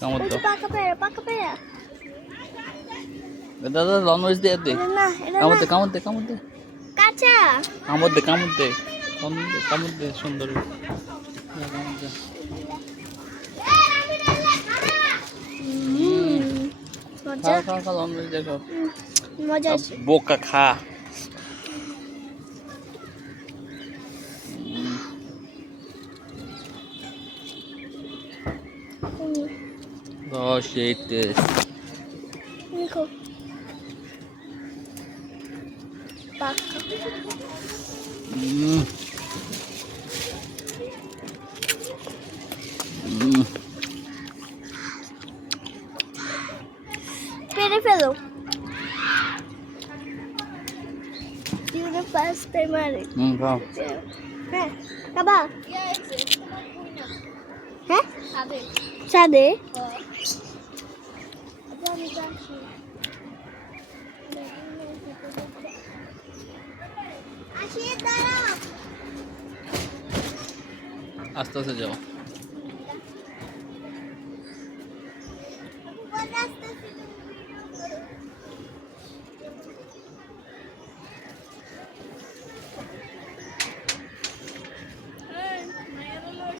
কামড় দাও। পাকা পেয়ারা দাদা লনওয়েজ দিয়ে দে। না এটা কামড় দে না কামড় দে কামড় দে কাঁচা কামড় দে কামড় দে কামড় দে সুন্দর কামড় দে। মজা খা খা খা লনওয়েজ দেখো মজা আছে বোকা খা। সেই টেস্ট। দেখো পাকা পেরে ফেলো জীবনে ফার্স্ট টাইম আরে খাও। হ্যাঁ খাবা হ্যাঁ সাদে আস্তে আস্তে যাও।